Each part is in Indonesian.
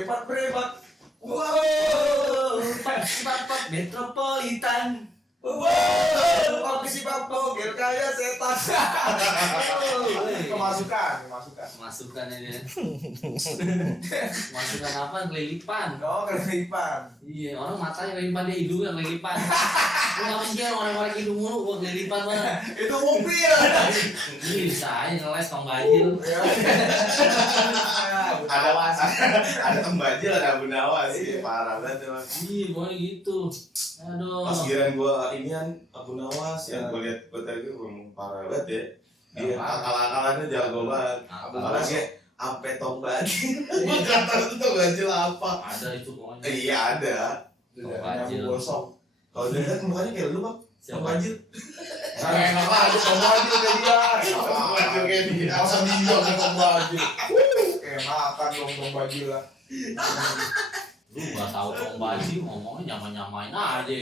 Prepat. Wow, Pak Metropolitan. Wow, apa sih Pak Bogel kayak setan. Kemasukan. Masukan ini. Masukan apa? Kelilipan. Oh, kelilipan. Iya, orang matanya kelilipan, dia hidungnya kelilipan. Lu ngapa sih kan orang-orang hidung mulu, gua kelilipan banget. Itu mobil. Bisa aja ngeles tong bajil. Ada tembajil, ada Abu Nawas sih, parah banget emang. Iya, pokoknya gitu. Aduh. Pas kirain gua inian Abu Nawas yang gua lihat gua tadi gua parah banget ya. Dia akal-akalannya jago banget. Apalagi ampe tombajil. Gua enggak tahu itu tombajil apa. Ada itu pokoknya. Iya ada. Tombajil. Gosok. Kalau dilihat mukanya kayak lu, Bang. Tombajil. Enak aja tombajil kayak dia. Tombajil kayak dia. Masa dia kayak tombajil. Makan dong tombajil lah. Lu nggak tahu tong bajil, ngomongnya nyamain aja.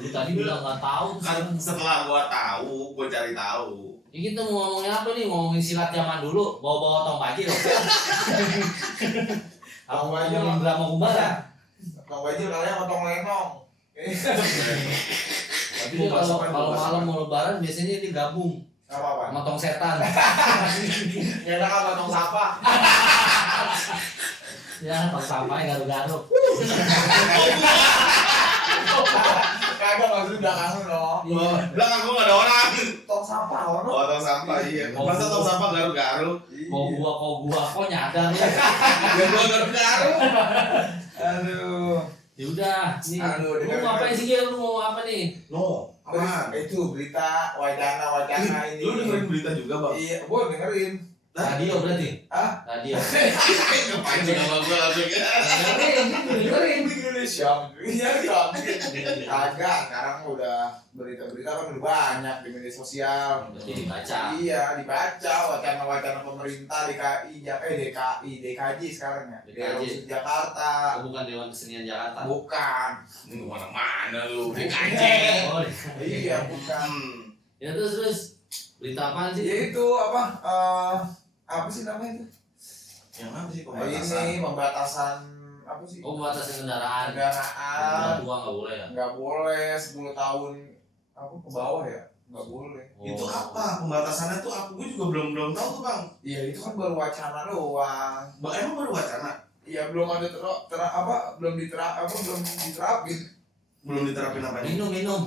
Lu tadi bilang nggak tahu. Kan setelah gua tahu, gua cari tahu. Ya kita mau ngomongin apa nih? Ngomongin silat zaman dulu, bawa-bawa tong bajil. Apa ngomongin drama kumbara? Tombajil kalian sama tong lenong. Tapi dia kalau malam mau lebaran biasanya dia gabung Apa-apa? sama tong setan. Enak apa tong sampah? Ya, tong sampahnya garuk-garuk. Kagak maksud belakang lu dong. Oh, belakang gua enggak ada orang. Tong sampah orang. Oh, tong sampah iya. Masa tong sampah garuk-garuk? Kok gua nyadar ya. Ya gua garuk-garuk. Aduh. Ya udah, nih. Aduh, Lu mau ngapain sih Gil? Lu mau apa nih? No, apaan? Itu berita wacana ini. Lu dengerin berita juga, Bang? Iya, gua dengerin. Radio berarti? Ah, Radio. Ngapain sih nama gua langsung ya? dengerin Indonesia. Iya, kagak. Sekarang udah berita-berita kan udah banyak di media sosial. Berarti dibaca. Iya, dibaca wacana-wacana pemerintah DKJ sekarang ya. DKJ. Jakarta. Oh, bukan Dewan Kesenian Jakarta. Bukan. Lu mana lu? DKJ. Oh, Iya, bukan. ya terus berita apaan sih? Ya itu apa sih namanya itu? Yang apa sih Ini pembatasan apa sih? Oh, batasan kendaraan. Kendaraan Tua nggak boleh ya? nggak boleh 10 tahun apa ke bawah ya? Nggak boleh. Itu apa? Pembatasannya tuh aku juga belum tahu tuh, Bang. Iya itu kan baru wacana doang. Bang, emang baru wacana? Iya belum ada belum diterapin. Belum diterapin apa nih? Minum.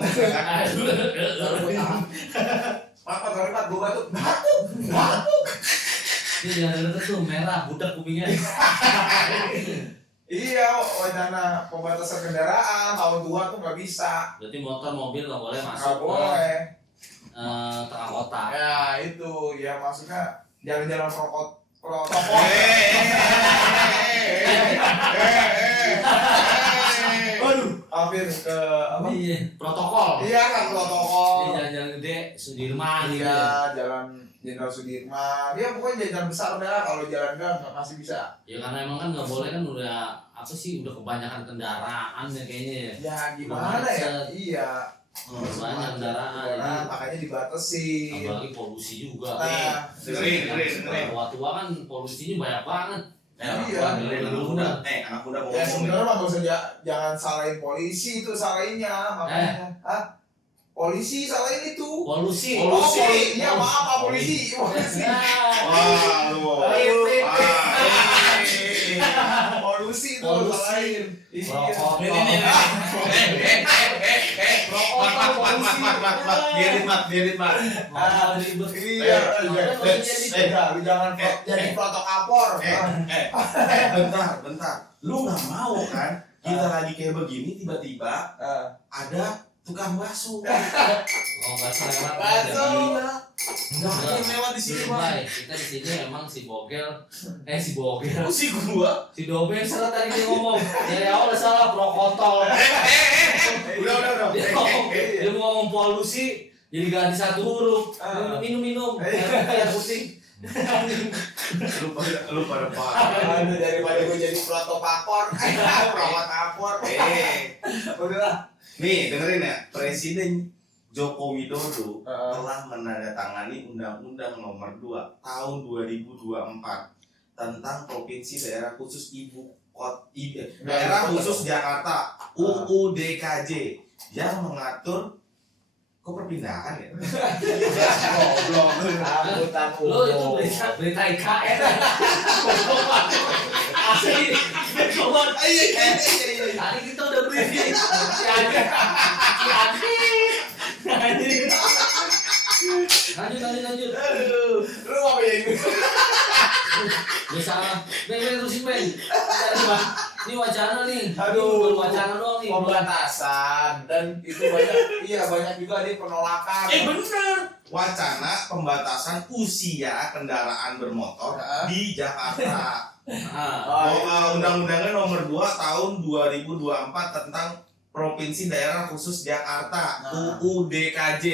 Apa gua batuk. Ini jangan deket tuh merah, budak kupingnya. Iya wacana pembatasan kendaraan tahun 2 tuh nggak bisa. Berarti motor, mobil nggak boleh Nggak masuk boleh. tengah kota. Ya itu ya maksudnya jalan-jalan protokol. Waduh, hampir ke apa? Iya, protokol. Iya kan protokol. Ini jalan-jalan gede, Sudirman gitu. Iya, jalan Jenderal Sudirman. Dia pokoknya jalan besar dah. Kalau jalan gang masih bisa. Ya karena emang kan nggak boleh kan udah apa sih udah kebanyakan kendaraan ya kayaknya ya. Ya gimana ya? Iya. Banyak kendaraan. Makanya dibatasi. Apalagi polusi juga. Nah, dengerin. Tua kan polusinya banyak banget. Iya. Anak muda mau Ya ngomong sebenarnya mah nggak usah jangan salahin polisi itu salahinnya makanya. Polisi salahin itu. Polusi. Iya maaf Pak polisi. Wah, lu. Polusi itu Polusi. salahin. Rokok. Biarin, Mat. Ribet. Iya, lu jangan jadi protokapor. Bentar. Lu nggak mau kan? Kita lagi kayak begini tiba-tiba ada tukang bakso. Oh, nggak salah. Bakso. Nggak ada yang lewat di sini, Bang. Baik, kita di sini emang si Bogel, si gua. si Dobeng salah tadi dia ngomong. Dari awal udah salah prokotol. Udah. Dia mau ngomong polusi, jadi ganti satu huruf. Minum. Biar pusing. Lu pada parah. Aduh, daripada gue jadi protokapor. Udahlah. Nih, dengerin ya. Presiden Joko Widodo telah menandatangani Undang-Undang Nomor 2 Tahun 2024 tentang provinsi daerah khusus daerah khusus Jakarta UUDKJ yang mengatur kok perpindahan ya? Goblok. Angkutan Lo itu umum. berita IKN. Asli. Coba. Tadi kita udah briefing. Lanjut. Aduh, lu ngapain? Gak salah. Ben terusin Ben. Ini wacana nih. Aduh. Baru wacana doang nih. Pembatasan dan itu banyak juga dia penolakan. Bener. Wacana pembatasan usia kendaraan bermotor di Jakarta. Undang-undangnya nomor 2 tahun 2024 tentang Provinsi Daerah Khusus Jakarta UUDKJ.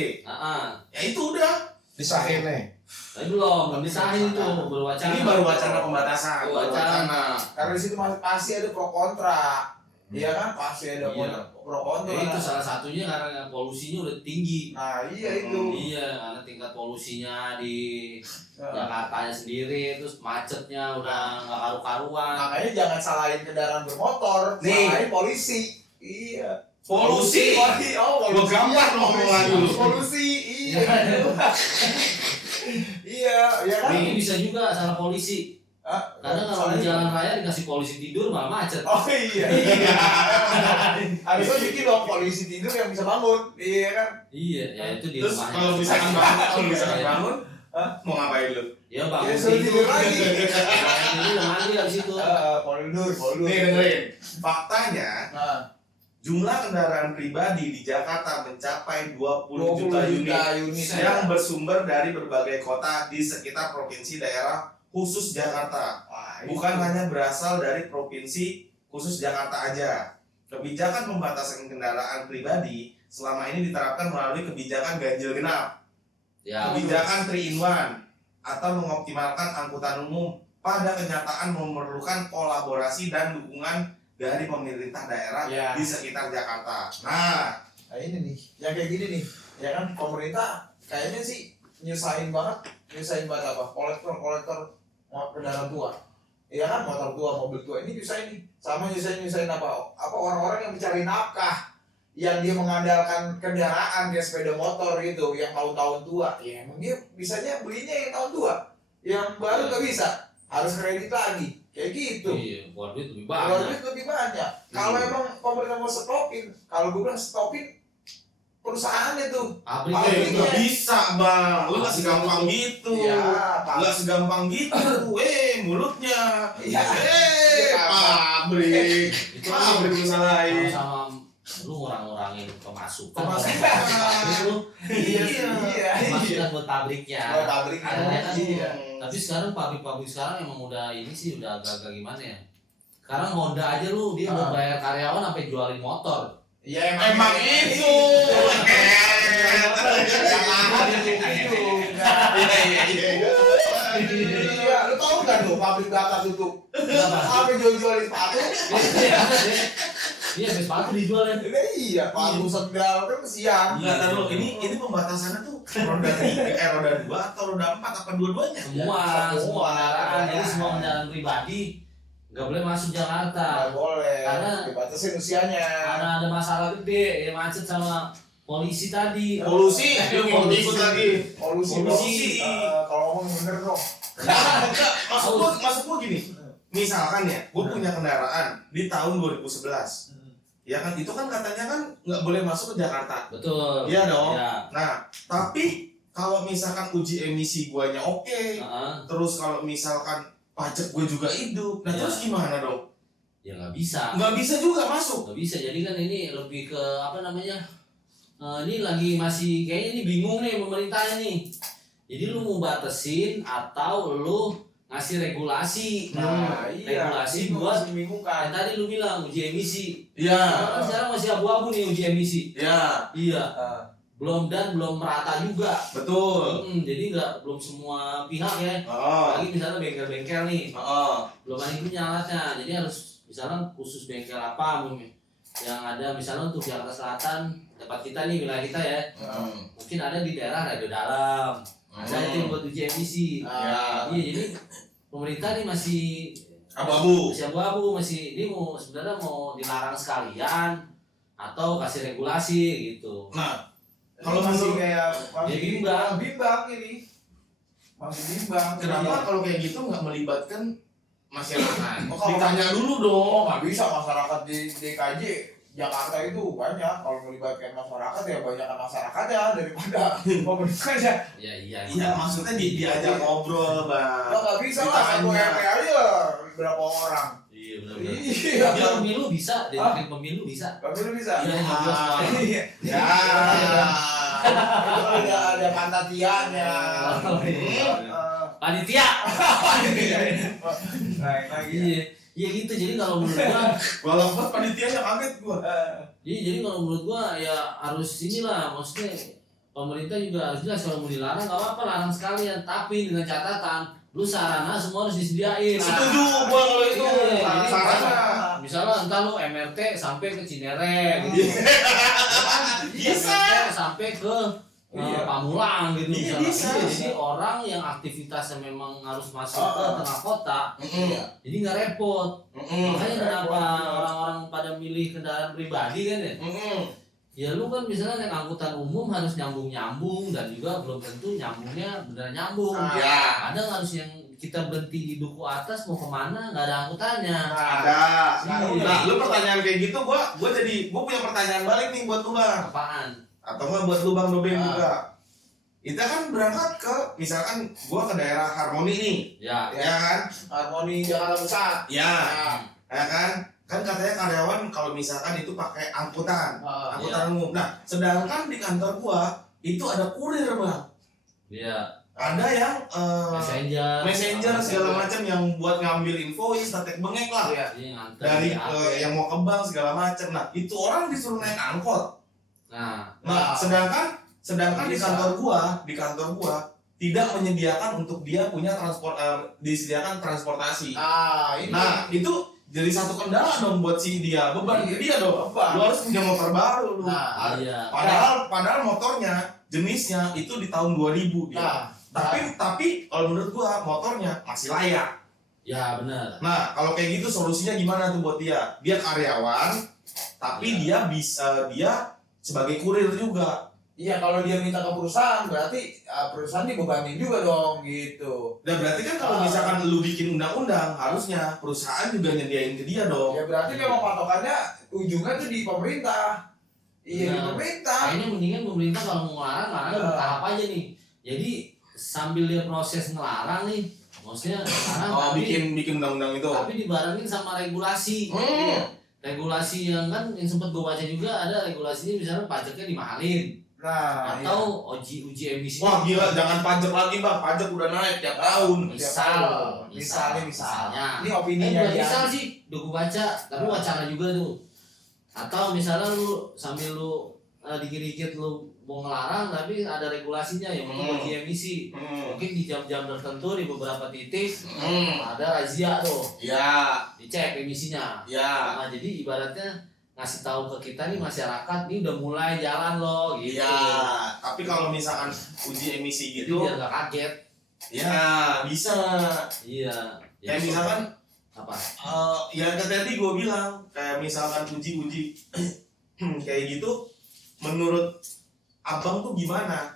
Ya itu udah Disahin nih. Tapi belum disahin itu berwacana. ini baru wacana pembatasan. Wacana. Karena di situ pasti ada pro kontra. Iya kan, pasti ada Iya. pro kontra. Ya, itu salah satunya karena polusinya udah tinggi. Nah, iya itu. Iya, karena tingkat polusinya di Jakartanya sendiri, terus macetnya udah nggak karu-karuan. Makanya jangan salahin kendaraan bermotor, Nih. salahin polisi. Iya. Polusi. Lo gampar ngomongan dulu. Polusi, iya. Iya, ya kan? Ini bisa juga salah polisi. Karena kalau di jalan raya dikasih polisi tidur malah macet. Oh iya. Harusnya bikin dong polisi tidur yang bisa bangun. Iya kan? Iya, ya itu di Terus rumahnya. kalau misalkan bangun, mau ngapain lu? Ya Ya bangun suruh tidur lagi. Ini udah mandi habis itu. Poldur. Nih dengerin. Faktanya Nah, jumlah kendaraan pribadi di Jakarta mencapai 20 juta unit yang bersumber dari berbagai kota di sekitar provinsi daerah khusus Jakarta. Bukan hanya berasal dari provinsi khusus Jakarta aja. Kebijakan pembatasan kendaraan pribadi selama ini diterapkan melalui kebijakan ganjil genap, Ya, kebijakan 3 in 1, atau mengoptimalkan angkutan umum pada kenyataan memerlukan kolaborasi dan dukungan dari pemerintah daerah Ya. di sekitar Jakarta. Nah, ini nih, yang kayak gini nih, ya kan pemerintah kayaknya sih nyusahin banget apa? Kolektor kendaraan tua. Iya kan, motor tua, mobil tua ini nyusahin nih. Sama nyusahin apa? Apa orang-orang yang mencari nafkah, yang dia mengandalkan kendaraan kayak sepeda motor gitu, yang tahun-tahun tua. Ya emang dia bisanya belinya yang tahun tua, yang baru nggak bisa, harus kredit lagi, kayak gitu. iya, buat duit lebih Kalau banyak. duit lebih banyak. Kalau emang pemerintah mau stopin, kalau gue bilang stopin perusahaannya tuh. Pabrik nggak bisa bang, lu nggak segampang gitu. Iya, Nggak segampang gitu, mulutnya. Iya. Pabrik. itu Pabrik lu salahin. sama lu ngurang-ngurangin pemasukan. Pemasukan. Itu Iya. pemasukan buat pabriknya. Buat pabrik. Ada kan? Iya. Tapi sekarang pabrik-pabrik sekarang emang udah ini sih udah agak-agak gimana ya? Sekarang Honda aja lu dia udah bayar karyawan sampai jualin motor. Ya Emang itu. Iya, lu tahu kan tuh pabrik Batak tutup. Sampai jual-jualin sepatu. Iya, sepatu dijual ya. Iya, sepatu sendal kan siang. Enggak tahu ini pembatasannya tuh roda 2 atau roda 4 apa dua-duanya? Semua kendaraan, jadi semua kendaraan pribadi nggak boleh masuk Jakarta. Nggak boleh. Karena dibatasin usianya. Karena ada masalah gede, ya macet sama polisi tadi. Polusi, dia mau ikut lagi. Polusi. Kalau ngomong bener dong. Enggak, maksud gua gini. Misalkan ya, gua punya kendaraan di tahun 2011. Ya kan, itu kan katanya kan nggak boleh masuk ke Jakarta. Betul. Iya dong. Ya. Nah, tapi kalau misalkan uji emisi guanya oke, terus kalau misalkan pajak gue juga hidup, nah Ya. terus gimana dong? Ya nggak bisa. Nggak bisa juga masuk. Nggak bisa. Jadi kan ini lebih ke apa namanya? Ini lagi masih kayaknya ini bingung nih pemerintahnya nih. Jadi lu mau batasin atau lu ngasih regulasi. Nah, iya. Regulasi Itu buat masih membingungkan. yang tadi lu bilang uji emisi. Iya. Kan sekarang masih abu-abu nih uji emisi. Iya, Iya. Belum merata juga. betul. Jadi belum semua pihak ya. Oh. Lagi misalnya bengkel-bengkel nih. Oh. Belum ada yang punya alatnya. Jadi harus misalnya khusus bengkel apa yang ada misalnya untuk Jakarta Selatan tempat kita nih wilayah kita ya. Mungkin ada di daerah radio dalam. Ada itu buat uji emisi. Ah. Iya, jadi pemerintah nih masih Abu-abu. masih ini mau sebenarnya mau dilarang sekalian atau kasih regulasi gitu. Nah, Kalau kalau masih menurut kayak Ya, bimbang. bimbang ini. Masih bimbang. kenapa kalau kayak gitu nggak melibatkan masyarakat? Oh, kalau Ditanya dulu Oh, dong. nggak bisa masyarakat di DKJ Jakarta itu banyak. Kalau melibatkan masyarakat ya banyakkan masyarakat ya daripada pemerintahnya. Ya iya. Iya, maksudnya diajak ngobrol, Bang. Nggak bisa lah satu Ditanya. RT aja berapa orang. Iya benar-benar. Iya. Ya, pemilu bisa, dari pemilu bisa. Pemilu bisa. Iya, 15 orang. Iya. Ya. Itu ada pantatianya. Oh, iya. Panitia. Naik lagi. Iya. Iya gitu. Jadi kalau menurut gua, Walaupun panitianya kaget gua. jadi kalau menurut gua ya harus inilah, maksudnya pemerintah juga harus jelas kalau mau dilarang nggak apa-apa, larang sekalian, tapi dengan catatan lu sarana semua harus disediain. Setuju gua kalau itu. Iya, jadi Sarana. misalnya entah lu MRT sampai ke Cinere gitu. Bisa. MRT sampai ke Iya. Pamulang gitu Iya, misalnya. bisa. Iya, jadi orang yang aktivitasnya memang harus masuk ke tengah kota, Iya. jadi nggak repot. Makanya kenapa repot. orang-orang pada milih kendaraan pribadi kan ya? Ya lu kan misalnya naik angkutan umum harus nyambung-nyambung dan juga belum tentu nyambungnya beneran nyambung. Ya. Kadang harus yang kita berhenti di duku atas mau kemana nggak ada angkutannya. Ada. Iya. Nah, lu pertanyaan kayak gitu gua punya pertanyaan balik nih buat lu, Bang. Apaan? Atau enggak buat lu Bang Dobeng Ah. juga. Kita kan berangkat ke misalkan gua ke daerah Harmoni nih, Ya. ya kan? Harmoni Jakarta Pusat. Ya, ya kan? Kan katanya karyawan kalau misalkan itu pakai angkutan umum. Nah, sedangkan di kantor gua itu ada kurir, Bang. Iya. Ada yang messenger segala macam yang buat ngambil invoice, tetek bengek lah. Iya. Iya, nganter Dari di HP. yang mau ke bank segala macam. Nah, itu orang disuruh naik angkot. Nah, Nah, sedangkan di Bisa. kantor gua tidak menyediakan untuk dia punya disediakan transportasi. Ini. Nah, itu jadi satu kendala dong buat si dia, beban Iya. dia dong. Beban. Lu harus punya motor baru lu. Nah, iya. Padahal motornya jenisnya itu di tahun 2000 dia. Tapi kalau menurut gua motornya masih layak. Ya benar. Nah, kalau kayak gitu solusinya gimana tuh buat dia? Dia karyawan, tapi dia bisa sebagai kurir juga. Iya, kalau dia minta ke perusahaan berarti perusahaan dibebanin juga dong gitu. Dan berarti kan kalau misalkan lu bikin undang-undang, harusnya perusahaan juga nyediain ke dia dong. Ya berarti memang patokannya ujungnya tuh di pemerintah. Iya, di Nah, pemerintah. Kayaknya mendingan pemerintah kalau mau ngelarang bertahap aja nih. Jadi sambil dia proses ngelarang nih, maksudnya sekarang bikin undang-undang itu. tapi dibarengin sama regulasi. Regulasi yang kan yang sempat gue baca juga ada regulasinya, misalnya pajaknya dimahalin Nah, atau uji emisi. Wah gila, jangan pajak lagi Bang, pajak udah naik tiap tahun. misalnya. Ini Ini opininya bukan dia. misal sih, udah gue baca, tapi wacana juga tuh. Atau misalnya lu sambil lu dikit-dikit lu mau ngelarang, tapi ada regulasinya yang untuk uji emisi. Mungkin di jam-jam tertentu di beberapa titik ada razia tuh, Ya, dicek emisinya. ya. Nah, jadi ibaratnya ngasih tahu ke kita nih masyarakat nih udah mulai jalan loh gitu. Iya, tapi kalau misalkan uji emisi Jadi gitu, biar nggak kaget. ya bisa. Iya. Kayak misalkan, apa? ya tadi gue bilang, kayak misalkan uji kayak gitu, menurut abang tuh gimana?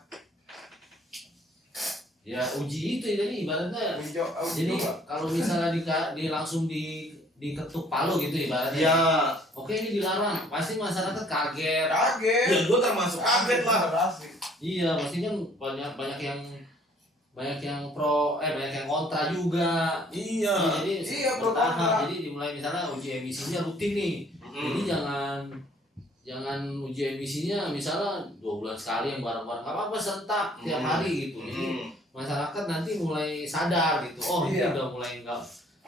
Ya uji itu jadi ibaratnya. Jadi kalau misalnya di langsung diketuk palu gitu ibaratnya. Ya, Oke ini dilarang, pasti masyarakat kaget. ya gue termasuk kaget lah. Iya, pasti kan banyak yang pro, banyak yang kontra juga. Iya. Jadi Iya, pro bertahap. kontra. Jadi dimulai misalnya uji emisinya rutin nih. Jadi jangan uji emisinya misalnya 2 bulan sekali yang bareng-bareng, nggak apa-apa serentak tiap hari gitu. Jadi masyarakat nanti mulai sadar gitu. Oh ini Iya.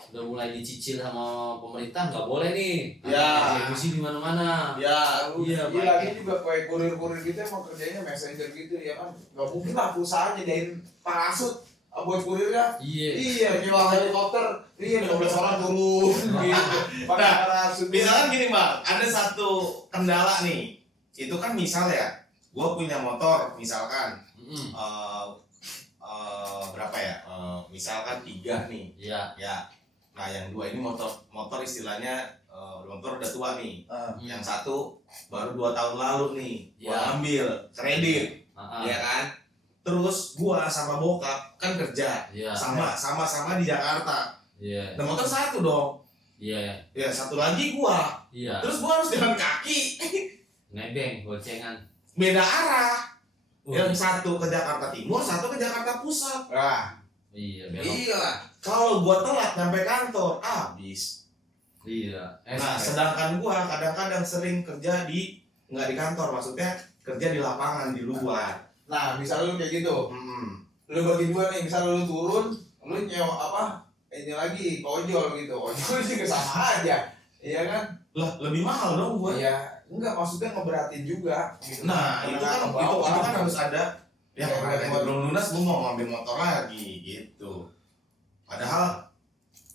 udah mulai dicicil sama pemerintah, nggak boleh nih. Ya. Uji emisi di mana-mana. Ya, Iya, Iya, lagi juga kayak kurir-kurir gitu emang kerjanya messenger gitu ya kan. Gak mungkin lah perusahaan nyediain parasut buat kurirnya. Iya. Iya, nyewa helikopter. Iya, 15 orang turun gitu. Pakai parasut. misalkan gini Bang, ada satu kendala nih. Itu kan misal ya, gue punya motor misalkan, Mm-mm. berapa ya? Misalkan 3 nih. Iya. Ya. Nah, yang 2 ini motor istilahnya motor udah tua nih. Yang 1 baru 2 tahun lalu nih. Gua Ya. ambil kredit, Heeh. ya kan? Terus gua sama bokap kan kerja Iya. sama-sama di Jakarta. Iya. Nah, motor 1 dong. Iya. Ya, 1 lagi gua. Iya. Terus gua harus jalan kaki. Nebeng, gocengan. Beda arah. Yang 1 ke Jakarta Timur, 1 ke Jakarta Pusat. Nah, Iya, belok. Iya. Kalau gua telat nyampe kantor, habis. Iya. Nah, sedangkan gua kadang-kadang sering kerja nggak di kantor, maksudnya kerja di lapangan di luar. nah misalnya lu kayak gitu, Mm-mm. lu bagi dua nih, misalnya lu turun, lu nyewa apa? Ini lagi ojol gitu, ojol juga sama aja, iya kan? Lah, lebih mahal dong gua. Iya, enggak maksudnya ngeberatin juga. Gitu. Nah, itu Menengah kan ke bawah. itu kan harus ada. Ya, Ya, kemarin ya, gua belum lunas, gua mau ngambil motor lagi gitu. Padahal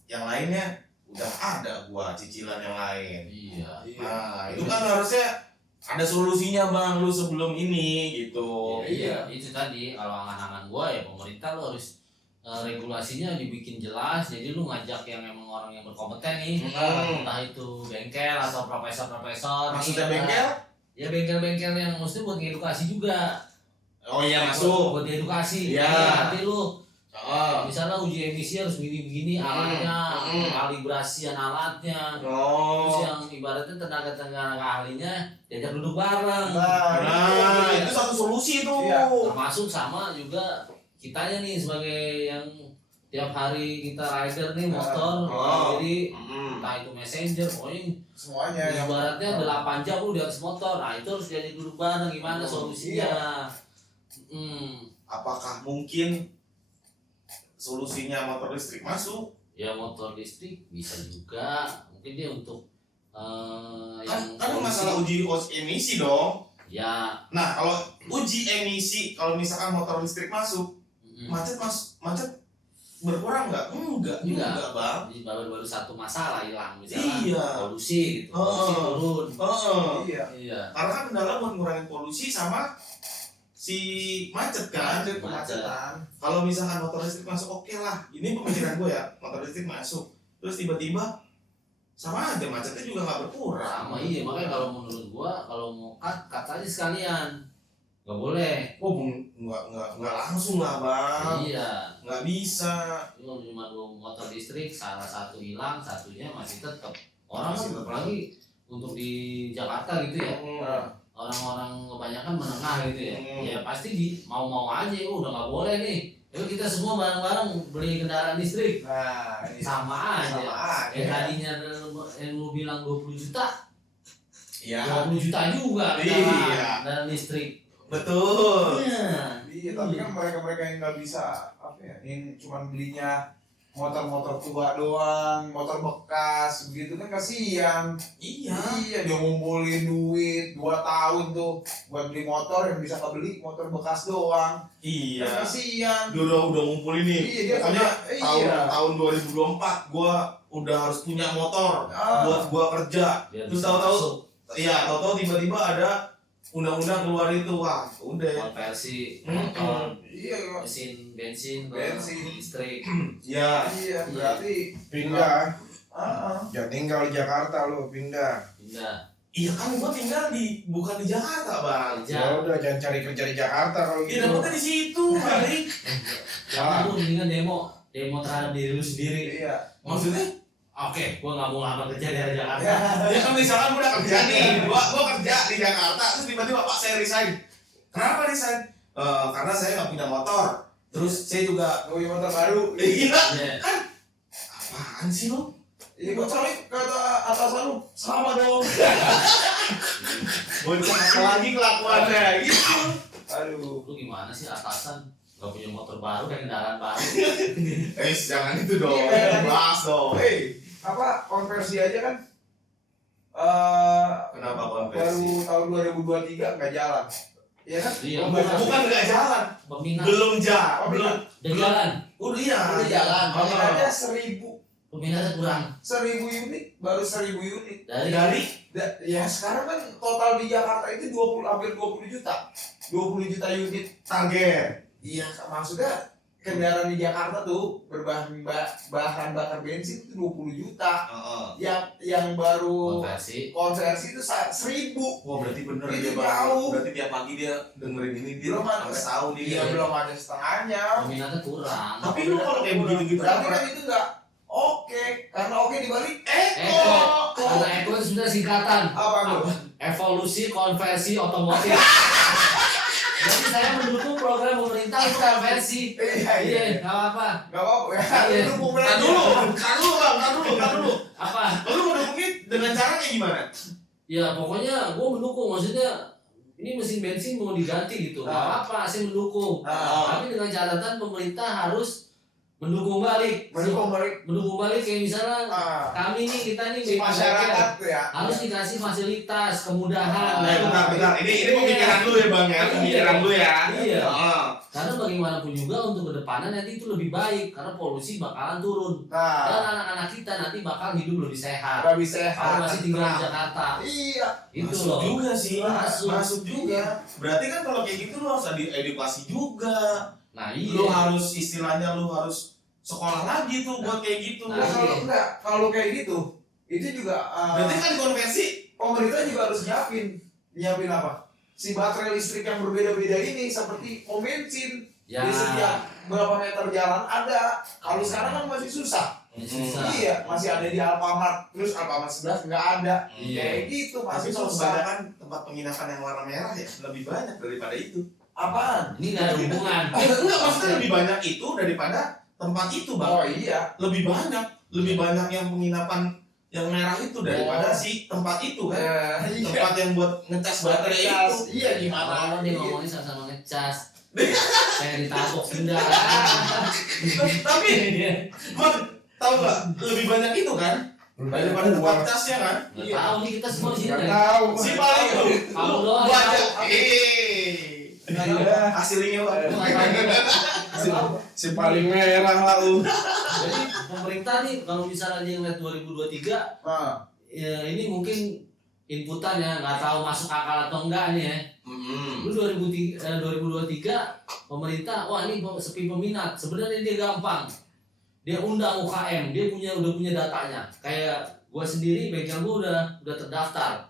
yang lainnya udah ada gua cicilan yang lain. Iya. Nah, itu kan harusnya ada solusinya bang, lu sebelum ini gitu. Iya, itu tadi kalau angan-angan gua ya pemerintah lo harus regulasinya dibikin jelas, jadi lu ngajak yang emang orang yang berkompeten nih, entah itu bengkel atau profesor-profesor. Maksudnya nih, bengkel? Ya bengkel-bengkel yang mesti buat ngedukasi juga. Oh iya, masuk. Buat edukasi. Iya. Nanti lu misalnya uji emisi harus begini-begini alatnya, kalibrasian alatnya. Terus Oh. yang ibaratnya tenaga-tenaga ahlinya diajak duduk bareng. Nah, itu satu solusi tuh. Iya. Termasuk sama juga kitanya nih sebagai yang tiap hari kita rider nih motor, Oh. jadi Mm. entah itu messenger, pokoknya Semuanya yang ibaratnya 8 jam lu di atas motor. Nah itu harus jadi duduk bareng, gimana solusinya? Apakah mungkin solusinya motor listrik masuk? Ya motor listrik bisa juga, mungkin dia untuk Kan polusi. masalah uji emisi dong. Ya. Nah, kalau uji emisi, kalau misalkan motor listrik masuk, macet berkurang nggak? Enggak, bang. Jadi baru satu masalah hilang, misalnya Iya. polusi gitu, polusi turun. iya. Iya. Karena kan kendala buat ngurangin polusi sama si macet kan. Lanjut kemacetan. Kalau misalkan motor listrik masuk, oke lah. Ini pemikiran gue ya, motor listrik masuk. Terus tiba-tiba sama aja macetnya juga nggak berkurang. Sama iya, makanya kalau menurut gua kalau mau cut aja sekalian. Nggak boleh. Oh, nggak langsung lah bang. Iya. Nggak bisa. Cuma dua motor listrik, salah satu hilang, satunya masih tetap. Orang Masih kan tetap. apalagi untuk di Jakarta gitu ya. Nah, Orang-orang kebanyakan menengah gitu ya. Hmm. Ya pasti mau aja, udah nggak boleh nih. Yuk kita semua bareng-bareng beli kendaraan listrik. nah ini Sama aja. sama aja. Yang tadinya yang lu bilang 20 juta, Iya. 20 juta juga Iya. kendaraan listrik. Betul. Iya. Iya, tapi kan mereka yang nggak bisa apa ya, yang cuma belinya motor-motor tua doang, motor bekas, begitu kan kasihan. Iya. Iya, dia ngumpulin duit 2 tahun tuh buat beli motor yang bisa kebeli motor bekas doang. Kan Iya. kasihan. Dia udah ngumpulin nih. Iya, dia Pokoknya punya, tahun 2024 gua udah harus punya motor Ah. buat gua kerja. Biar Terus bisa tahu-tahu masuk. tahu-tahu tiba-tiba ada undang-undang keluar itu. Wah, udah. Konversi Hmm. motor Iya, bensin ke Bensin. listrik. Ya. iya, berarti Pindah, ah, jangan tinggal di Jakarta lo, pindah. Pindah. Iya kan gua tinggal bukan di Jakarta, Bang. Kerja. Ya udah jangan cari kerja di Jakarta kalau Iya, gitu. dapetnya di situ, kali. Jangan lu mendingan demo terhadap diri lu sendiri. iya. Maksudnya? Oke, gua nggak mau ngelamar kerja dari Jakarta. Ya kan misalkan gua udah kerja nih, gua kerja di Jakarta, terus tiba-tiba Pak saya resign. Kenapa resign? Karena saya nggak punya motor. Terus saya juga Gue motor baru. iya. Iya. Apaan sih lo? Iya, gue cari kata atasan lu, sama dong. Bocah apa lagi kelakuannya gitu. Aduh. Lu gimana sih atasan nggak punya motor baru dan kendaraan baru? Jangan itu dong. Iya. Bahas dong. Hei, apa konversi aja kan? Kenapa konversi? Baru tahun 2023 nggak jalan. Iya kan? Iya, Bukan nggak jalan, Peminat belum Oh, belum. udah jalan, Udah iya. Udah jalan. Oh. Peminatnya 1000 peminatnya kurang 1000 unit, baru 1000 unit. Dari Ya sekarang kan total di Jakarta itu 20 hampir 20 juta. 20 juta unit. target. Iya, maksudnya kendaraan di Jakarta tuh berbahan bahan bakar bensin itu 20 juta. Yang baru konversi itu 1.000. Wah berarti bener Itu dia jauh. berarti tiap pagi dia dengerin ini dia Belum ada. sampai tahu nih. Iya, belum ada setengahnya. Peminatnya kurang. Tapi lu kalau kayak begitu-gitu Berarti kan itu enggak oke, karena oke dibalik Eko. Karena Eko itu sebenarnya singkatan. apa tuh? Evolusi konversi otomotif. Jadi saya mendukung program pemerintah untuk konversi. Iya, nggak apa-apa. nggak apa-apa ya. Iya. Itu Tar pemerintah. dulu bang, tar dulu. Apa? Lu mendukungnya dengan cara kayak gimana? Ya pokoknya gue mendukung. Maksudnya ini mesin bensin mau diganti gitu. Nggak apa-apa, saya mendukung. Tapi dengan catatan pemerintah harus mendukung balik. Mendukung balik kayak misalnya kami nih, kita nih Masyarakat tuh ya. harus dikasih fasilitas, kemudahan. Bentar. Ini pemikiran lu ya bang ya, pemikiran lu ya. Iya. Karena bagaimanapun juga untuk kedepannya nanti itu lebih baik karena polusi bakalan turun dan anak-anak kita nanti bakal hidup lebih sehat. Lebih sehat. Kalau masih tinggal di Jakarta, Iya. itu Masuk loh. juga sih, masuk juga. Iya. Berarti kan kalau kayak gitu lu harus edukasi juga. Nah iya. Lu harus istilahnya lu harus sekolah lagi tuh buat kayak gitu. Nah, kalau kayak gitu, itu juga Berarti kan konversi. pemerintah juga harus nyiapin apa? Si baterai listrik yang berbeda-beda ini seperti pom bensin Ya. di setiap berapa meter jalan ada. Kalau sekarang kan masih susah. Susah. Iya, masih ada di Alfamart, terus Alfamart 11 nggak ada. Iya. Kayak gitu Tapi masih kalau susah. kebanyakan tempat penginapan yang warna merah ya lebih banyak daripada itu. Apaan? Ini nggak ada hubungan. Enggak, maksudnya lebih banyak itu daripada tempat itu bang. Oh iya. Lebih banyak yang penginapan yang merah itu daripada si tempat itu kan. Iya. Tempat yang buat ngecas baterai itu. Iya gimana? Oh, dia ngomongnya sama-sama ngecas. Kayak ditabok benda. Tapi Bang, tahu nggak lebih banyak itu kan daripada tempat casnya kan. Nggak tahu nih kita semua di sini. Nggak kan? tahu. Si paling tuh. Kamu doang. Gua aja. Iya. Hasilnya bang. Lu nggak tahu. Si paling merah lah lu. Jadi pemerintah nih kalau misalnya dia ngeliat 2023 ya ini mungkin inputan ya nggak tahu masuk akal atau enggak nih ya. Lu 2023 pemerintah wah ini sepi peminat. Sebenarnya dia gampang. Dia undang UKM, dia udah punya datanya. Kayak gua sendiri bengkel gua udah terdaftar.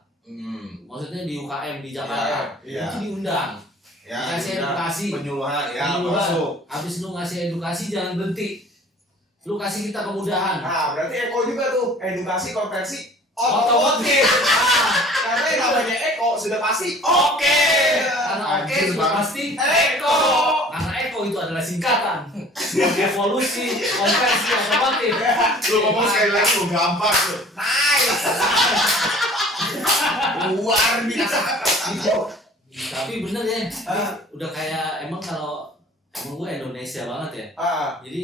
Maksudnya di UKM di Jakarta. Iya. Itu diundang. Ya, Kasih edukasi. penyuluhan ya Penyuluhan. masuk. Habis lu ngasih edukasi jangan berhenti. Lu kasih kita kemudahan. Nah, berarti Eko juga tuh edukasi konversi Otomotif. Karena yang namanya Eko sudah pasti oke. Karena oke Anjir, sudah Bang. pasti Eko. Karena Eko itu adalah singkatan evolusi konversi otomotif. Lu ngomong sekali lagi lu gampang lu. Nice. Luar biasa. Tapi bener ya, udah kayak emang gue Indonesia banget ya. Jadi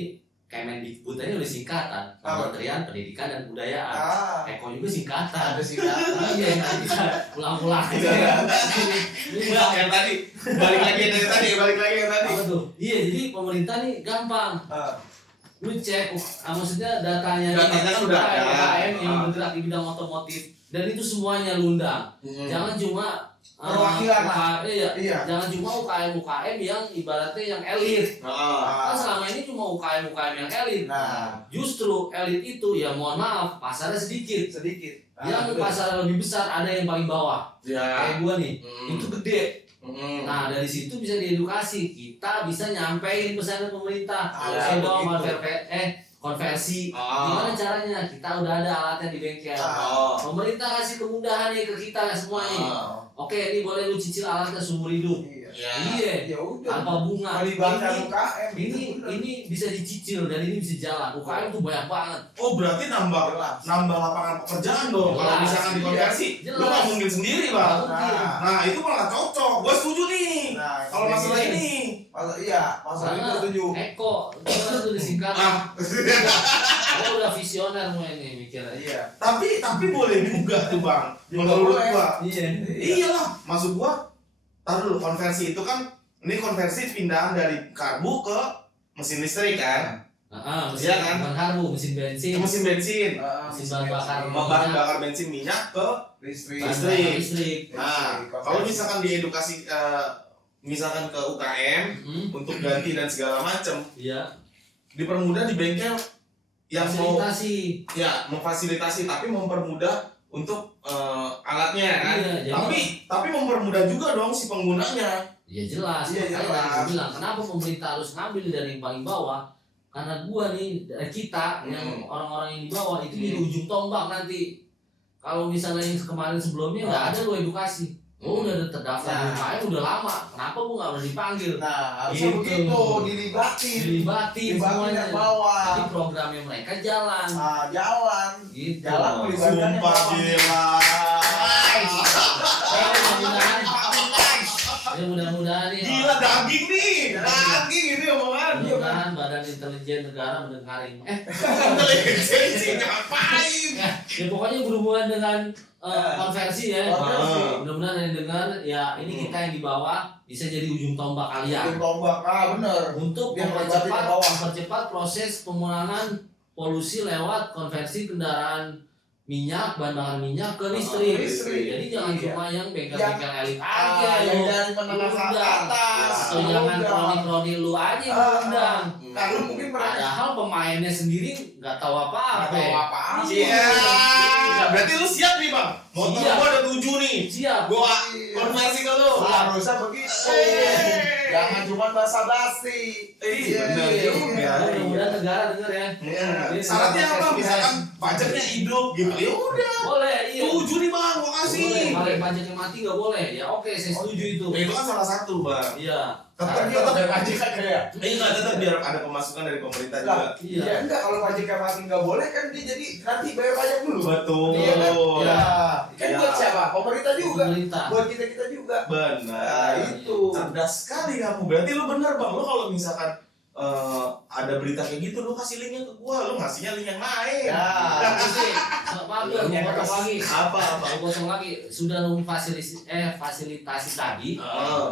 Kemendikbud aja udah singkatan, Kementerian Pendidikan dan Kebudayaan. Eko juga singkatan. Ada singkatan. Iya, nanti bisa pulang-pulang aja. Enggak, yang tadi. Balik lagi yang tadi. Apa tuh? Iya, jadi pemerintah nih gampang. Lu cek, maksudnya datanya Datanya udah ada. UKM yang bergerak di bidang otomotif dan itu semuanya lu undang. Jangan cuma Perwakilan lah. Iya. Jangan cuma UKM yang ibaratnya yang elit. Kan selama ini cuma UKM yang elit. Nah, Justru elit itu ya mohon maaf pasarnya sedikit. Yang pasar lebih besar ada yang paling bawah. Kayak gua nih, itu gede. Nah dari situ bisa diedukasi, kita bisa nyampein pesan pemerintah. Saya dong konversi. Gimana caranya? Kita udah ada alatnya di bengkel. Pemerintah kasih kemudahan nih ke kita semua nih. Oke, ini boleh lu cicil alatnya seumur hidup. Iya. Ya udah. Tanpa bunga. Melibatkan UKM. Ini bisa dicicil dan ini bisa jalan. UKM tuh banyak banget. Oh berarti nambah lapangan pekerjaan dong. Kalau Jelas. misalkan dikonversi, Jelas. lu nggak mungkin sendiri bang. Nah, Nah itu malah cocok. Gue setuju nih. Kalau masalah ini. Masalah itu setuju. Eko, itu kan udah disingkat. Lo udah visioner mulai nih mikirnya. Iya. Tapi boleh juga tuh bang. Menurut gua. Iyalah, maksud gua. Taruh dulu konversi itu kan ini konversi pindahan dari karbu ke mesin listrik kan? Mesin Iya kan? bahan karbu, mesin bensin, Ke mesin bensin. mesin bahan bakar Bahan bakar bensin minyak ke listrik. Listrik. listrik. Nah, kalau misalkan diedukasi misalkan ke UKM untuk ganti dan segala macam, Iya. dipermudah di bengkel yang mau Fasilitasi. ya memfasilitasi tapi mempermudah untuk alatnya kan. Iya, jadi- Tapi mempermudah juga dong si penggunanya. Ya jelas. Iya, Makanya jelas. gua bilang kenapa pemerintah harus ngambil dari yang paling bawah? Karena gua nih kita yang orang-orang yang di bawah itu jadi ujung tombak nanti. Kalau misalnya yang kemarin sebelumnya nggak ada lu edukasi. Oh udah terdaftar di UKM udah lama. Kenapa gua nggak pernah dipanggil? Nah, harusnya Gitu. begitu, dilibatin Dilibatin semuanya. yang bawah. Jadi programnya mereka jalan. Nah, jalan. Gitu. Jalan melibatkan yang Sumpah bawah. gila. Mudah-mudahan. Ya mudah-mudahan nih. Gila daging nih. Daging ini omongan. Mudah-mudahan Badan Intelijen Negara mendengarin. Intelijensi ngapain? Ya pokoknya berhubungan dengan konversi ya. Konversi. Mudah-mudahan yang dengar ya ini kita yang di bawah bisa jadi ujung tombak kalian Ujung tombak, bener. untuk Biar melibatin yang bawah. mempercepat proses pengurangan polusi lewat konversi kendaraan minyak, bahan bakar minyak ke listrik. listrik. Jadi jangan Iya. cuma yang bengkel-bengkel elit aja Yang lu. dari menengah ke Undang. atas. Atau jangan kroni-kroni lu aja yang undang. Karena mungkin mereka Padahal pemainnya sendiri nggak tahu nggak apa-apa. tahu apa-apa. Iya. Berarti lu siap nih, Bang? Motor Siap. gua ada 7 nih. Siap. Gua konversi ke lu. Harusnya begitu. Jangan cuma basa-basi. Bener juga. Mudah-mudahan negara denger ya. Ini Syaratnya sebagai apa? proses Misalkan pajaknya hidup gitu. Ya udah. boleh, iya. 7 nih, Bang, gua Boleh, kasih. pakai pajak yang mati nggak boleh. Ya oke, saya setuju itu. Itu kan salah satu, Bang. Iya. Tetap biar pajak kayak. Enggak, tetap biar ada pemasukan dari pemerintah juga. Iya. Ya enggak, kalau pajaknya mati nggak boleh kan dia jadi nanti bayar pajak dulu. Betul. Iya kan? Ya. Kan Ya. buat siapa? Pemerintah juga. Pemerintah. Buat kita juga. Nah, Benar. itu. Cerdas sekali kamu. Berarti lu benar, Bang. Lu kalau misalkan ada berita kayak gitu, lu kasih linknya ke gua. Lu ngasihnya link yang lain. Ya. Tapi sih, maaf ya, Iya, mau potong lagi. Apa? Mau potong lagi. Sudah fasilitasi tadi Heeh.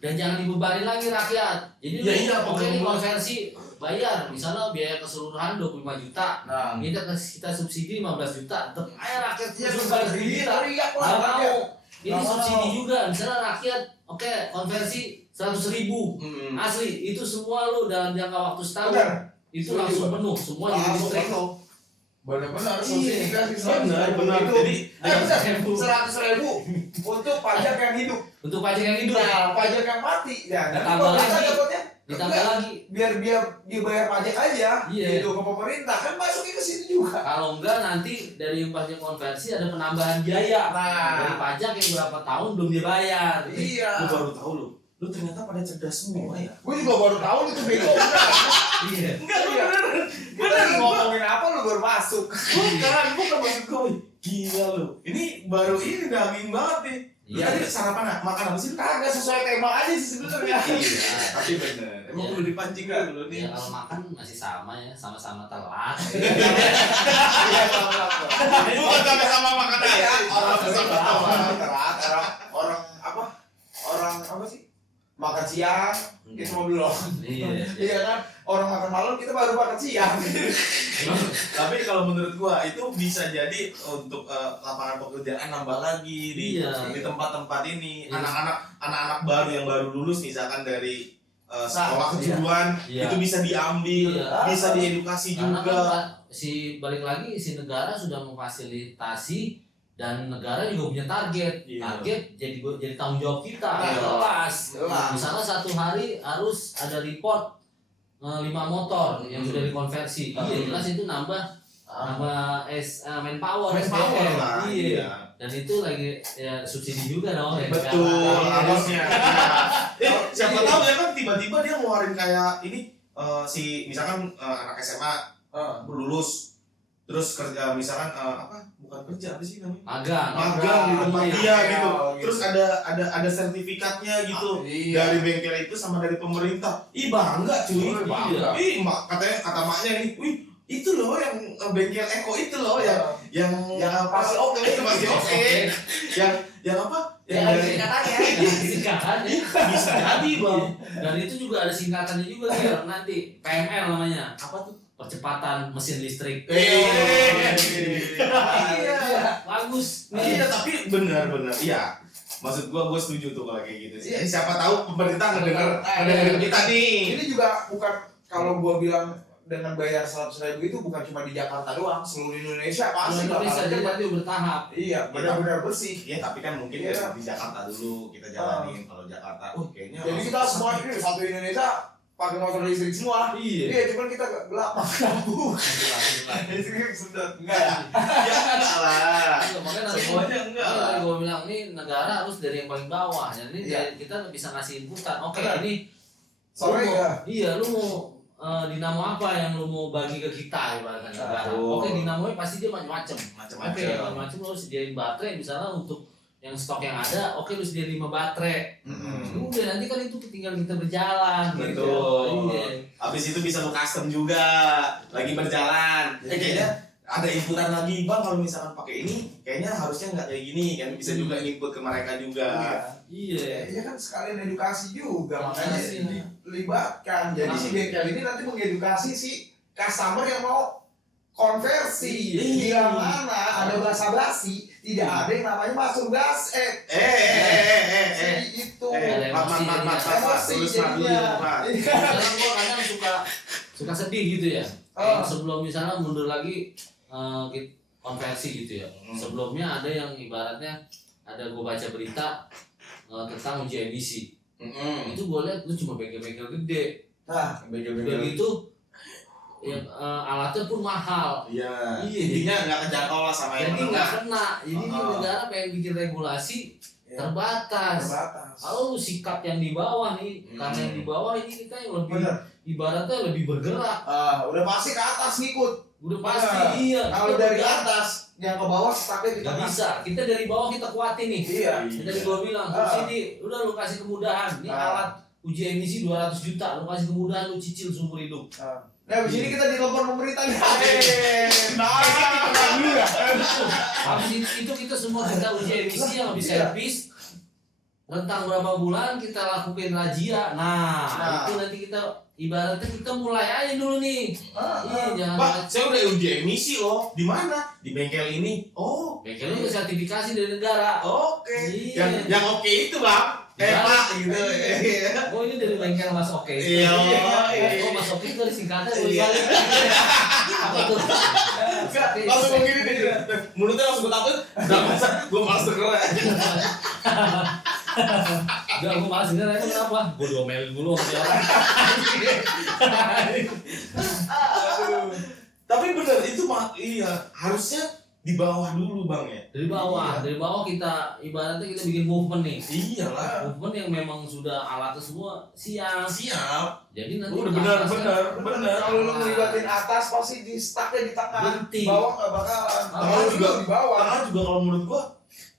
dan jangan dibebani lagi rakyat. Jadi Ya, lu iya, oke nih bener. konversi bayar, misalnya biaya keseluruhan 25 juta. Nah, Kita subsidi 15 juta. Tetap aja rakyat ya terus sudah bayar 7 juta. teriak lah. Nggak rakyat. mau. Ini Nggak subsidi mau. juga. Misalnya rakyat, oke konversi 100.000 asli itu semua lu dalam jangka waktu setahun Benar. itu Setuju, langsung Bang. penuh semua jadi listrik. Benar-benar Iya. subsidi kasih Benar. Itu. Jadi Benar. 100.000 untuk pajak yang hidup. Untuk pajak yang hidup Nah, pajak yang mati ya. Nanti Ditambah pemerintah lagi. dapatnya ditambah enggak, lagi biar dibayar pajak aja. Iya. Itu ke pemerintah kan masuknya ke situ juga. kalau enggak nanti dari pajak konversi ada penambahan biaya Nah. dari pajak yang berapa tahun belum dibayar. Iya. lu baru tahu lu ternyata pada cerdas semua ya. Gue juga baru tahu itu bego. Iya. Enggak, Iya. Kita lagi ngomongin apa lu baru masuk. bukan maksud gue. Gila lu. Ini baru ini daging banget nih. Lu Iya. tadi sarapan makan apa sih? Kagak sesuai tema aja sih sebenarnya. Iya. Tapi bener. Emang Iya. perlu dipancing dulu nih. Ya kalau makan masih sama ya, sama-sama telat. Iya, Bukan sama-sama makan aja. Iya, Orang sama-sama. orang apa? Orang apa sih? Makan siang, kita mau belum. Iya. Iya kan? Orang makan malam kita baru makan siang. Tapi kalau menurut gua itu bisa jadi untuk lapangan pekerjaan nambah lagi di Iya. di tempat-tempat ini. Iya. Anak-anak baru yang baru lulus misalkan dari sekolah Iya. kejuruan Iya. itu bisa diambil, Iya. bisa diedukasi Karena juga. kan balik lagi si negara sudah memfasilitasi dan negara juga punya target. Iya. Target jadi tanggung jawab kita. Iya. Jelas. Jelas. Misalnya satu hari harus ada report 5 motor yang sudah dikonversi. Iya, jelas itu nambah manpower. Manpower SDM. lah. Iya. Dan itu lagi ya subsidi juga dong. Ya. Betul, Karena- harusnya. Siapa tahu ya kan tiba-tiba dia ngeluarin kayak ini si misalkan anak SMA lulus terus kerja misalkan bukan kerja apa sih namanya? Magang di tempat Iya. dia gitu. Gitu. Terus ada sertifikatnya gitu. Iya. Dari bengkel itu sama dari pemerintah. Ih bangga cuy. Oh, bangga. Ih kata maknya nih, wih itu loh yang bengkel Eko itu loh yang pasti oke. pasti oke. Yang apa? Yang ada singkatannya. Singkatannya bisa jadi bang. Dan itu juga ada singkatannya juga nih nanti PML namanya. Apa tuh? Percepatan mesin listrik. Iya. Bagus. Iya tapi benar. Iya. maksud gua setuju tuh kalau kayak gitu sih. Siapa tahu pemerintah ngedenger Nah, kita nih. Ini juga bukan kalau gua bilang dengan bayar 100.000 itu bukan cuma di Jakarta doang, seluruh Indonesia pasti Indonesia bakal jadi nanti bertahap. Iya, benar-benar bersih. Iya, tapi kan mungkin Iya. di Jakarta dulu kita jalanin. Kalau Jakarta, kayaknya. Jadi kita semua ini satu Indonesia pakai motor listrik semua. Iya, cuman kita gelap lampu. Listrik sedot. Enggak ya? Ya enggak lah. Makanya nanti Semuanya enggak lah. gue bilang ini negara harus dari yang paling bawah. Jadi Iya. kita bisa ngasih inputan. Oke, Benar. ini Soalnya lu mau- ya. Iya, lu mau dinamo apa yang lu mau bagi ke kita ibaratnya negara. Betul. Oke, dinamonya pasti dia macam-macam. Oke, Macam-macam. macam-macam lu harus sediain baterai misalnya untuk yang stok yang ada, oke lu sediain 5 baterai. Udah nanti kan itu tinggal kita berjalan gitu. Betul. Iya. Habis itu bisa lu custom juga lagi berjalan. Kayaknya ada inputan lagi bang kalau misalkan pakai ini kayaknya harusnya nggak kayak gini kan bisa juga input ke mereka juga. Iya. Iya kan sekalian edukasi juga, makanya Edukasi, nah. dilibatkan. Jadi si bengkel ini nanti mengedukasi si customer yang mau konversi. Di Iya. mana ada basa-basi, tidak ada yang namanya masuk gas. Itu. Mat, Emosi tulis jadinya. Mat. Sekarang gua kadang suka sedih gitu ya. Oh. Sebelum misalnya mundur lagi konversi gitu ya. Sebelumnya ada yang ibaratnya ada gua baca berita tentang uji emisi. Itu gua lihat itu cuma bengkel-bengkel gede. Nah, Udah gitu yang alatnya pun mahal. Iya. Iya, Intinya nggak kejangkau lah sama yang Jadi nggak menengah. kena. Jadi ini negara pengen bikin regulasi terbatas. Kalau sikap yang di bawah nih, karena yang di bawah ini kita yang lebih Bener. ibaratnya lebih bergerak. Udah pasti ke atas ngikut. Udah pasti iya. Kalau Kita dari bergerak. atas yang ke bawah stucknya di Nggak tengah. bisa. Kita dari bawah kita kuatin nih. Iya. Kita di bawah bilang, subsidi, udah lu kasih kemudahan. Ini alat uji emisi 200 juta, lu kasih kemudahan, lu cicil seumur hidup. Nah, di sini kita ditelepon pemerintah nih. Habis itu kita semua kita uji emisi yang habis servis. Rentang berapa bulan kita lakukan razia. Nah, itu nanti kita ibaratnya kita mulai aja dulu nih. Iya, jangan. Pak, saya udah uji emisi loh. Di mana? Di bengkel ini. Oh, Bengkelnya udah sertifikasi dari negara. oke. Iya. Yang oke itu bang. Pak gitu. Oh ini dari bengkel Mas Oke. Iya. Oh Mas Oke itu ada singkatan. Iya. Apa tuh? Langsung begini deh. Mulutnya langsung gue takut. Gak masa, gue malas denger aja. Gak, gue malas denger aja kenapa? Gue diomelin dulu sama dia orang. Tapi bener itu mah iya harusnya di bawah dulu bang ya. Dari bawah kita ibaratnya kita bikin movement nih. Iyalah. Movement yang memang sudah alatnya semua siap. Siap. Jadi nanti Udah ke atas kan. bener. Kalau lu ngelibatin atas pasti di stucknya di tengah. Berhenti. Bawah nggak bakalan. Tengah juga di bawah. Tengah juga kalau menurut gua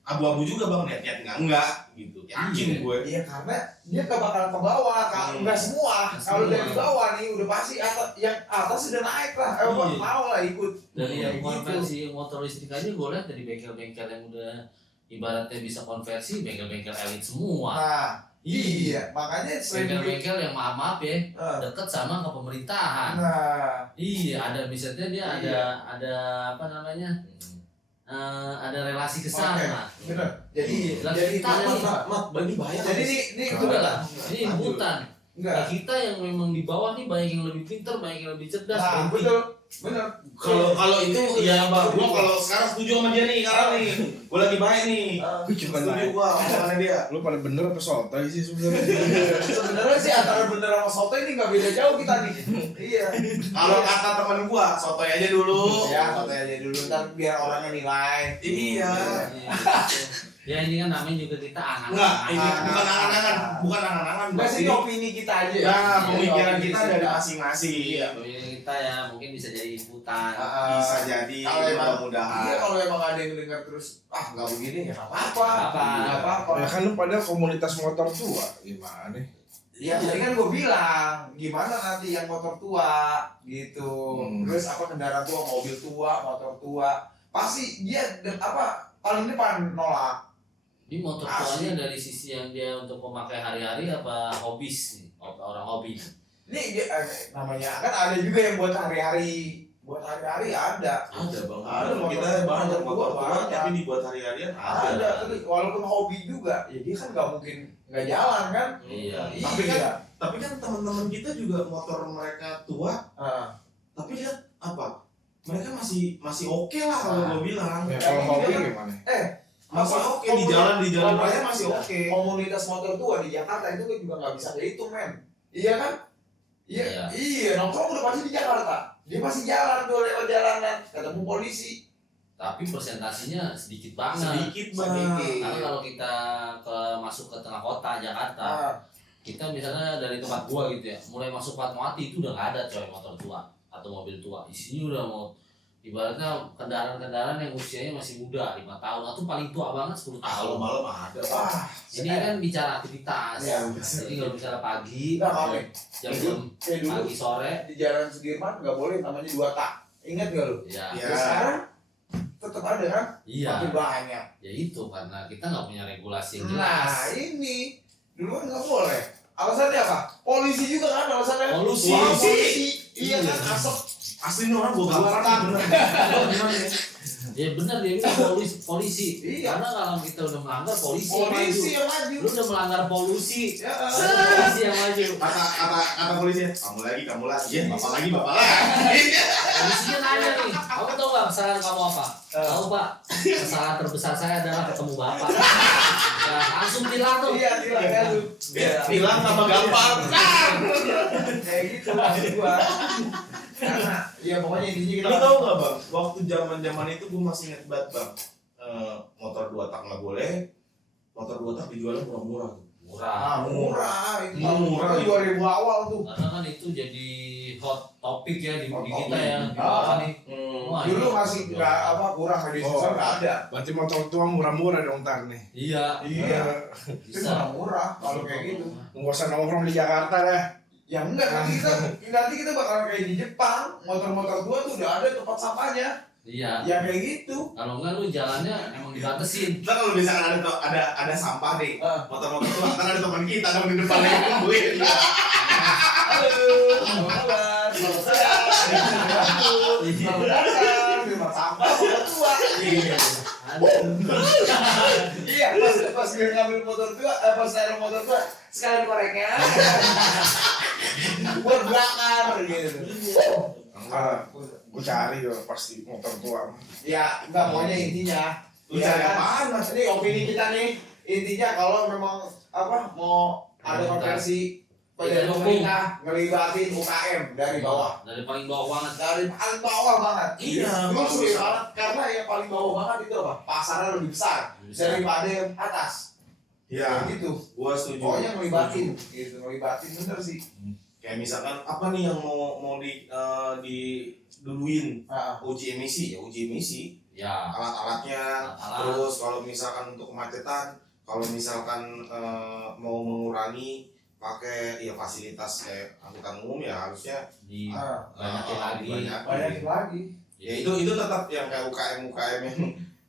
abu-abu juga bang niat enggak gitu. Yakin Iya. gue. Iya karena dia nggak bakalan ke bawah, nggak semua. Kalau semua. dari bawah nih udah pasti atas, yang atas sudah naik lah. Iya. Mau lah ikut. Dari yang Gitu. konversi motor listrik aja gue lihat dari bengkel-bengkel yang udah ibaratnya bisa konversi bengkel-bengkel elit semua. Nah, iya makanya selain Bengkel-bengkel yang maaf ya Eh, deket sama ke pemerintahan. nah, Iya, ada misalnya dia Iya. ada apa namanya? Ada relasi ke sana. bener. Jadi Lah, jadi kita mat, nih. mat, Mat, bagi bayar. jadi ini Itu udah lah. Ini inputan. enggak. Nah, kita yang memang di bawah nih banyak yang lebih pintar, banyak yang lebih cerdas. Nah, berhenti. betul. Bener. Kalau itu ya bang, gua kalau sekarang setuju sama dia nih sekarang nih. Gua lagi baik nih. Gue cuma Setuju nanya, gua omongannya dia. lu pada bener apa sotoy sih sebenarnya? Sebenarnya sih antara bener sama soto ini nggak beda jauh kita nih. Iya. Kalau kata temen gua, sotoy aja dulu. Ya, soto aja dulu ntar biar orangnya nilai. Iya. Iya. Ya ini kan namanya juga kita Enggak, ini angan-angan. bukan angan-angan, bukan angan-angan. Enggak sih, Ini- opini kita aja ya. Nah, pemikiran Opini kita dari masing-masing. Iya, pemikiran kita ya mungkin bisa jadi inputan. Bisa jadi Kalau emang, iya mudah-mudahan. kalau emang ada yang dengar terus, nggak begini ya nggak apa-apa. Apa? Nggak apa-apa. Ya kan lu pada komunitas motor tua, gimana nih? Ya tadi kan gue bilang, gimana nanti yang motor tua gitu. Terus apa kendaraan tua, mobil tua, motor tua, pasti dia paling depan nolak. Ini motor Asli. tuanya dari sisi yang dia untuk memakai hari-hari apa hobis nih? Orang hobi. Ini dia, namanya kan ada juga yang buat hari-hari buat hari-hari ada. Ada bang. Ada, Kita motor banyak tua motor tua banyak. tapi dibuat hari-harian Ada, tapi walaupun hobi juga, ya dia kan nggak mungkin nggak jalan kan. Iya. Tapi Tapi kan teman-teman kita juga motor mereka tua, Ah. tapi lihat apa? Mereka masih oke lah kalau gue bilang. Ya kalau hobi gimana? Masih oke di jalan raya masih oke. Komunitas motor tua di Jakarta itu juga nggak bisa dihitung, men. Iya kan? Iya. Iya, nongkrong udah pasti di Jakarta. Dia masih jalan tuh lewat jalanan, ketemu polisi. Tapi persentasinya sedikit banget. Sedikit bang. Sedikit. Karena kalau kita masuk ke tengah kota Jakarta, Ah, kita misalnya dari tempat gua gitu ya, mulai masuk Fatmawati itu udah nggak ada coy motor tua atau mobil tua. Isinya udah mau ibaratnya kendaraan-kendaraan yang usianya masih muda, 5 tahun atau paling tua banget 10 tahun. Malam ada. wah, Ini kan bicara aktivitas. Iya, Jadi kalau bicara pagi, Enggak, kami. jam Kayak dulu pagi sore, di Jalan Sudirman nggak boleh namanya 2 tak. Ingat nggak lu? ya. Iya. Terus sekarang tetap ada kan? Iya. Makin banyak. Ya itu karena kita nggak punya regulasi yang Nah, jelas. ini dulu kan nggak boleh. Alasannya apa? Polisi juga kan alasannya. Polusi. Polisi. Iya kan, asap. Asli nih orang gue gambar bener. Ya benar dia bilang polisi. Iya. Karena kalau kita udah melanggar polisi Polisi yang yang maju. maju. Lu udah melanggar polusi. Ya, Polisi yang maju. Kata polisi, kamu lagi, ya bapak lagi. Polisinya nanya nih, kamu tahu nggak kesalahan kamu apa? Tahu pak, kesalahan terbesar saya adalah ketemu bapak. Nah, langsung bilang tuh. Iya, hilang ya lu. Bilang tambah gampang. Kayak gitu maksud gua. Karena ya pokoknya intinya kita Lu tau gak bang, waktu zaman itu gue masih inget banget bang, motor 2 tak nggak boleh, motor 2 tak dijualnya murah-murah. Murah. murah itu. Murah. Itu 2000 awal tuh. Karena kan itu jadi hot topik ya di Hot kita topic. ya. Di bawah nih. Wah, Dulu ini- masih nggak apa kurang media sosial nggak ada. Berarti motor tua murah-murah dong ntar nih. Iya. Iya. Itu Bisa. murah kalau kayak gitu. Nggak usah nongkrong di Jakarta dah. Ya enggak, nanti kita bakalan kayak di Jepang, motor-motor tua tuh udah ada tempat sampahnya. Iya. Ya kayak gitu. Kalau enggak lu jalannya emang dibatasin. Ntar kalau misalkan ada sampah nih, Ah. motor-motor tua, ntar ada teman kita dong di depan yang nungguin. Halo, apa kabar? Selamat siang. Selamat datang di tempat sampah motor tua. Iya. Ada. Iya, pas gue ngambil motor tua, pas saya motor tua, sekalian koreknya. Buat bakar gitu. Enggak, gue cari tuh pasti motor tua. Ya, enggak pokoknya intinya. Lu Ya cari kan? apaan, Mas? Ini opini kita nih. Intinya kalau memang apa mau ada konversi Kita pada pemerintah ngelibatin UKM dari bawah. Dari paling bawah banget. Dari paling bawah banget. Iya, Itu bagus. sulit banget karena yang paling bawah banget itu apa? Pasarnya lebih besar daripada yang atas. Iya, Kayak gitu. gua setuju. Pokoknya ngelibatin, gitu ngelibatin bener sih. Kayak misalkan apa nih yang mau diduluin Nah, uji emisi ya uji emisi Ya. alat-alatnya. Alat. Terus kalau misalkan untuk kemacetan, kalau misalkan mau mengurangi pakai ya fasilitas kayak angkutan umum ya harusnya Di ah, banyakin lagi. dibanyakin. banyakin lagi. Ya itu tetap yang kayak UKM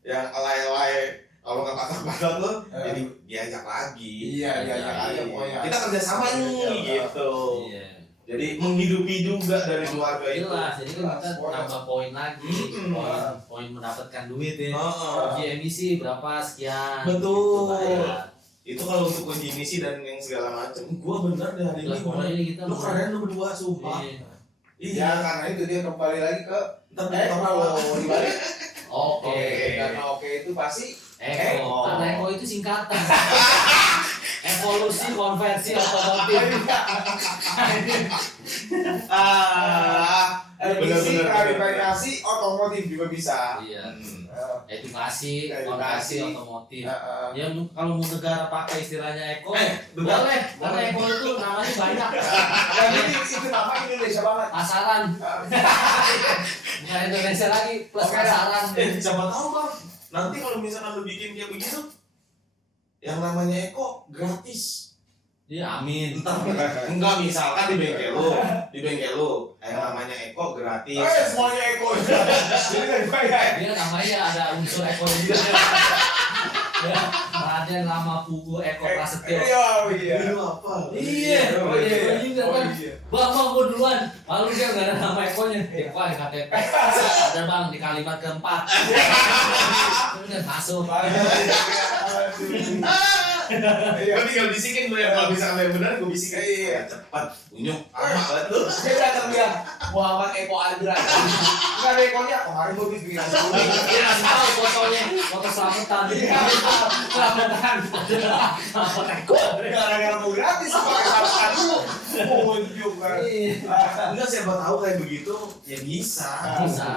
yang alay-alay kalau nggak patah-patah tuh jadi diajak lagi. Iya, diajak aja pokoknya. Kita kerjasama nih Iya. gitu. Iya. Jadi menghidupi juga dari keluarga itu. Jelas, jadi kan kita Jelas, tambah poin lagi, poin mendapatkan duit ya. Heeh. Uji emisi berapa sekian. Betul. Gitu, bayar. Itu kalau untuk uji emisi dan yang segala macam, gua bener deh hari Jelas, ini. pokoknya ini kita Lu keren lu berdua sumpah. Iya. Iya, karena itu dia kembali lagi ke Ntar Eko dibalik. Oke. Karena oke itu pasti Eko. Karena Eko itu singkatan. Evolusi konversi otomotif. emisi Bener-bener. klarifikasi otomotif juga bisa. Iya. Eh, Edukasi, Edukasi. konversi otomotif. eh, Ya kalau mau negara pakai istilahnya Eko, bentar. boleh. Karena Eko itu namanya banyak. Dan ini itu nama Indonesia banget. Pasaran. Bukan Indonesia lagi plus Oke, pasaran. Siapa tahu bang, nanti kalau misalkan lu bikin kayak begitu, yang namanya Eko gratis. Iya, amin. Enggak misalkan di bengkel lu, yang namanya Eko gratis. Semuanya Eko. Jadi nggak dibayar. Dia namanya ada unsur Eko juga. Ya, Raden Rama Pugu Eko Prasetyo. Iya. Itu apa? Iya, oh iya, iya. juga Oh kan. iya. Bang, gua duluan. Malu dia nggak ada nama Ekonya. Eko ada KTP. Ada bang di kalimat keempat. Udah masuk. Iya. Gue tinggal bisikin lu ya, kalau misalnya yang benar gue bisikin. Iya. Cepat, unyuk, apa banget lu? Dia datang dia Muhammad Eko Aldra. Enggak ada Ekonya. Kemarin gue bikin nasi kuning. Dia ngasih tahu fotonya, foto selamatan. Selamatan. Selamat Eko. Gara-gara mau gratis pakai sampah dulu. Oh juga. Enggak, siapa tahu kayak begitu ya bisa.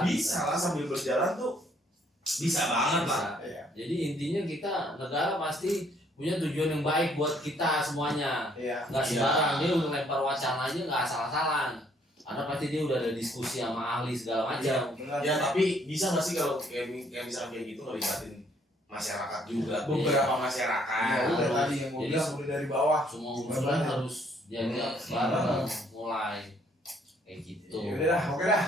Bisa lah sambil berjalan tuh bisa banget lah. Iya. Jadi intinya kita negara pasti punya tujuan yang baik buat kita semuanya. Iya. Nggak sembarang dia udah lempar wacana aja nggak asal-asalan. Karena pasti dia udah ada diskusi sama ahli segala macam. Ya tapi bisa nggak sih kalau kayak misalkan kayak gitu ngelibatin masyarakat juga, beberapa masyarakat. Iya, udah tadi yang gue Jadi bilang mulai dari bawah. semua urusan harus jaga bareng mulai kayak gitu. Ya udah dah, oke dah.